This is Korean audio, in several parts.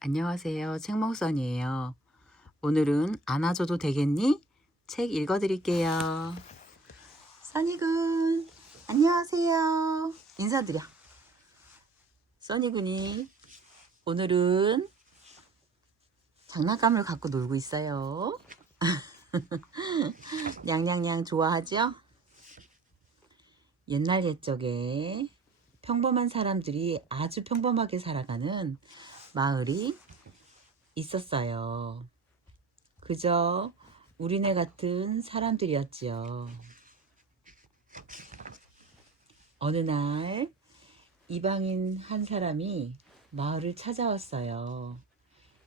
안녕하세요. 책먹선이에요. 오늘은 안아줘도 되겠니? 책 읽어드릴게요. 써니군, 안녕하세요. 인사드려. 써니군이 오늘은 장난감을 갖고 놀고 있어요. 냥냥냥 좋아하죠? 옛날 옛적에 평범한 사람들이 아주 평범하게 살아가는 마을이 있었어요. 그저 우리네 같은 사람들이었지요. 어느 날 이방인 한 사람이 마을을 찾아왔어요.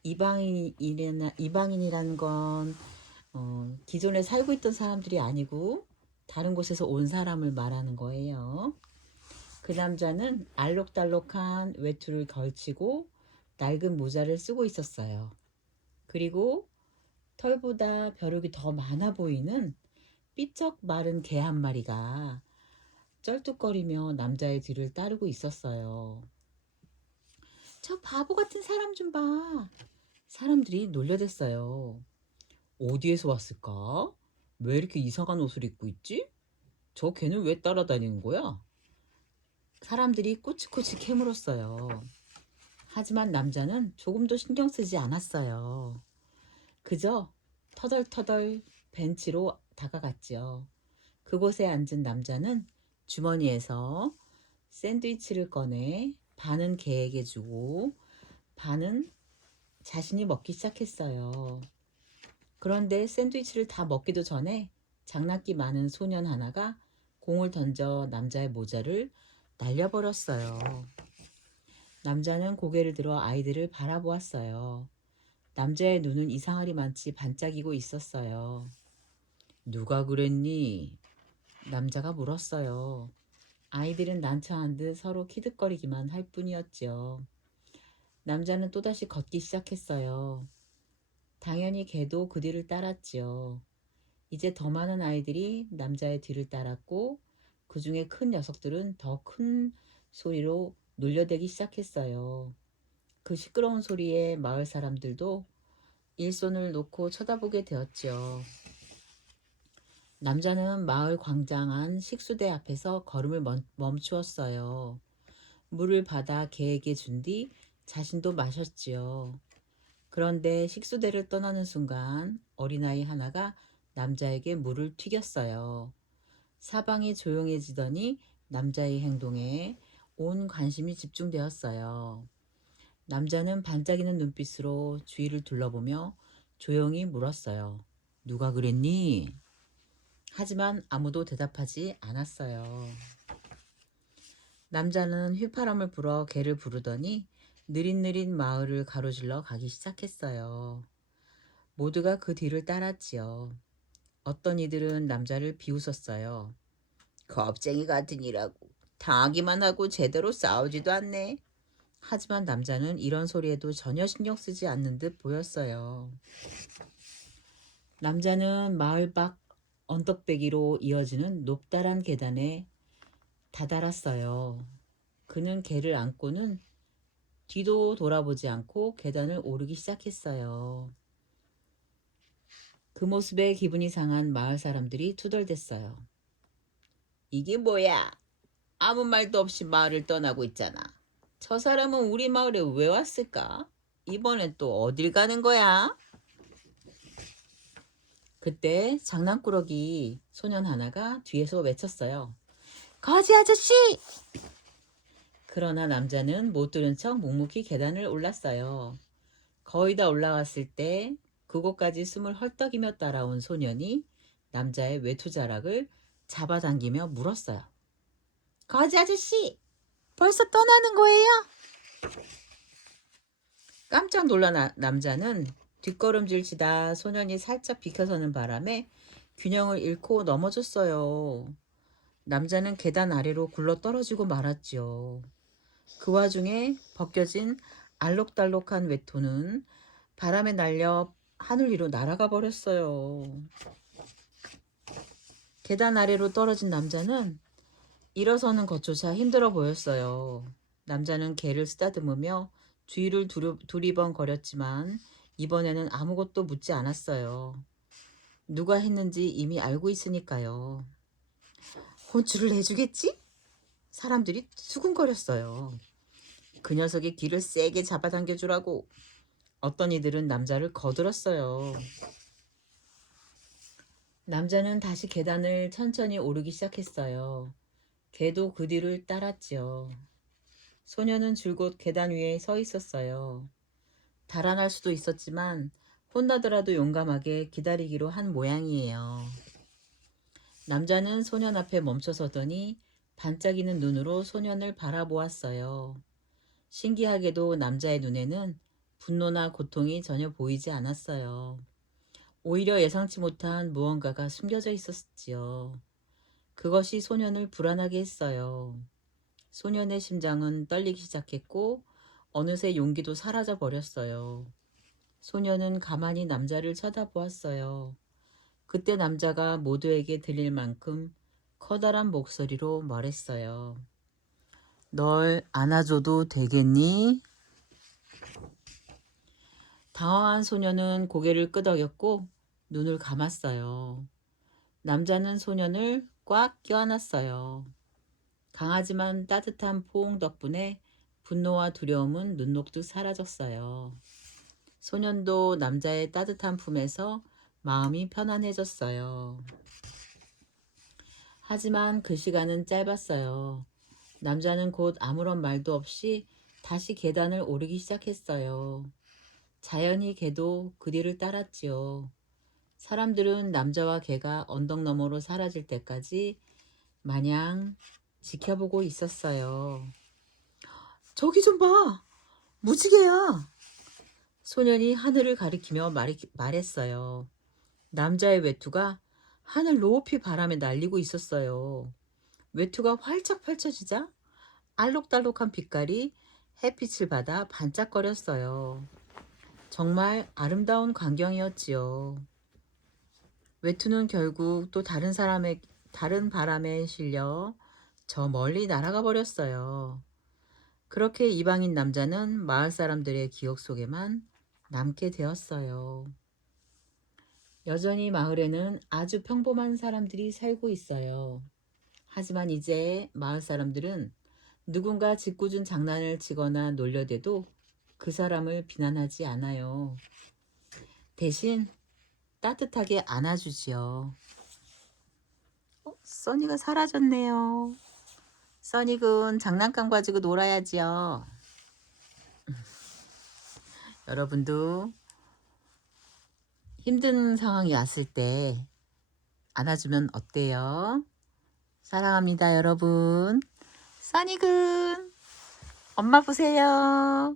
이방인이라는 건 기존에 살고 있던 사람들이 아니고 다른 곳에서 온 사람을 말하는 거예요. 그 남자는 알록달록한 외투를 걸치고 낡은 모자를 쓰고 있었어요. 그리고 털보다 벼룩이 더 많아 보이는 삐쩍 마른 개 한 마리가 쩔뚝거리며 남자의 뒤를 따르고 있었어요. 저 바보 같은 사람 좀 봐. 사람들이 놀려댔어요. 어디에서 왔을까? 왜 이렇게 이상한 옷을 입고 있지? 저 개는 왜 따라다니는 거야? 사람들이 꼬치꼬치 캐물었어요. 하지만 남자는 조금도 신경 쓰지 않았어요. 그저 터덜터덜 벤치로 다가갔지요. 그곳에 앉은 남자는 주머니에서 샌드위치를 꺼내 반은 개에게 주고 반은 자신이 먹기 시작했어요. 그런데 샌드위치를 다 먹기도 전에 장난기 많은 소년 하나가 공을 던져 남자의 모자를 날려버렸어요. 남자는 고개를 들어 아이들을 바라보았어요. 남자의 눈은 이상하리만치 반짝이고 있었어요. 누가 그랬니? 남자가 물었어요. 아이들은 난처한 듯 서로 키득거리기만 할 뿐이었지요. 남자는 또다시 걷기 시작했어요. 당연히 개도 그 뒤를 따랐지요. 이제 더 많은 아이들이 남자의 뒤를 따랐고 그 중에 큰 녀석들은 더 큰 소리로 놀려대기 시작했어요. 그 시끄러운 소리에 마을 사람들도 일손을 놓고 쳐다보게 되었지요. 남자는 마을 광장 안 식수대 앞에서 걸음을 멈추었어요. 물을 받아 개에게 준 뒤 자신도 마셨지요. 그런데 식수대를 떠나는 순간 어린아이 하나가 남자에게 물을 튀겼어요. 사방이 조용해지더니 남자의 행동에 온 관심이 집중되었어요. 남자는 반짝이는 눈빛으로 주위를 둘러보며 조용히 물었어요. 누가 그랬니? 하지만 아무도 대답하지 않았어요. 남자는 휘파람을 불어 개를 부르더니 느릿느릿 마을을 가로질러 가기 시작했어요. 모두가 그 뒤를 따랐지요. 어떤 이들은 남자를 비웃었어요. 겁쟁이 같은 이라고 당하기만 하고 제대로 싸우지도 않네. 하지만 남자는 이런 소리에도 전혀 신경 쓰지 않는 듯 보였어요. 남자는 마을 밖 언덕배기로 이어지는 높다란 계단에 다다랐어요. 그는 개를 안고는 뒤도 돌아보지 않고 계단을 오르기 시작했어요. 그 모습에 기분이 상한 마을 사람들이 투덜댔어요. 이게 뭐야? 아무 말도 없이 마을을 떠나고 있잖아. 저 사람은 우리 마을에 왜 왔을까? 이번엔 또 어딜 가는 거야? 그때 장난꾸러기 소년 하나가 뒤에서 외쳤어요. 거지 아저씨! 그러나 남자는 못 들은 척 묵묵히 계단을 올랐어요. 거의 다 올라왔을 때 그곳까지 숨을 헐떡이며 따라온 소년이 남자의 외투자락을 잡아당기며 물었어요. 거지 아저씨, 벌써 떠나는 거예요? 깜짝 놀란 남자는 뒷걸음질 치다 소년이 살짝 비켜서는 바람에 균형을 잃고 넘어졌어요. 남자는 계단 아래로 굴러 떨어지고 말았지요. 그 와중에 벗겨진 알록달록한 외투는 바람에 날려 하늘 위로 날아가 버렸어요. 계단 아래로 떨어진 남자는 일어서는 것조차 힘들어 보였어요. 남자는 개를 쓰다듬으며 주위를 두리번거렸지만 이번에는 아무것도 묻지 않았어요. 누가 했는지 이미 알고 있으니까요. 혼쭐을 내주겠지? 사람들이 수군거렸어요. 그 녀석이 귀를 세게 잡아당겨주라고. 어떤 이들은 남자를 거들었어요. 남자는 다시 계단을 천천히 오르기 시작했어요. 걔도 그 뒤를 따랐지요. 소녀는 줄곧 계단 위에 서 있었어요. 달아날 수도 있었지만 혼나더라도 용감하게 기다리기로 한 모양이에요. 남자는 소년 앞에 멈춰서더니 반짝이는 눈으로 소년을 바라보았어요. 신기하게도 남자의 눈에는 분노나 고통이 전혀 보이지 않았어요. 오히려 예상치 못한 무언가가 숨겨져 있었지요. 그것이 소년을 불안하게 했어요. 소년의 심장은 떨리기 시작했고 어느새 용기도 사라져 버렸어요. 소년은 가만히 남자를 쳐다보았어요. 그때 남자가 모두에게 들릴 만큼 커다란 목소리로 말했어요. 널 안아줘도 되겠니? 당황한 소년은 고개를 끄덕였고 눈을 감았어요. 남자는 소년을 꽉 껴안았어요. 강하지만 따뜻한 포옹 덕분에 분노와 두려움은 눈 녹듯 사라졌어요. 소년도 남자의 따뜻한 품에서 마음이 편안해졌어요. 하지만 그 시간은 짧았어요. 남자는 곧 아무런 말도 없이 다시 계단을 오르기 시작했어요. 자연히 걔도 그 뒤를 따랐지요. 사람들은 남자와 걔가 언덕 너머로 사라질 때까지 마냥 지켜보고 있었어요. 저기 좀 봐! 무지개야! 소년이 하늘을 가리키며 말했어요. 남자의 외투가 하늘 높이 바람에 날리고 있었어요. 외투가 활짝 펼쳐지자 알록달록한 빛깔이 햇빛을 받아 반짝거렸어요. 정말 아름다운 광경이었지요. 외투는 결국 또 다른 바람에 실려 저 멀리 날아가 버렸어요. 그렇게 이방인 남자는 마을 사람들의 기억 속에만 남게 되었어요. 여전히 마을에는 아주 평범한 사람들이 살고 있어요. 하지만 이제 마을 사람들은 누군가 짓궂은 장난을 치거나 놀려대도 그 사람을 비난하지 않아요. 대신 따뜻하게 안아주지요. 써니가 사라졌네요. 써니군 장난감 가지고 놀아야지요. 여러분도 힘든 상황이 왔을 때 안아주면 어때요? 사랑합니다, 여러분. 써니군 엄마 보세요.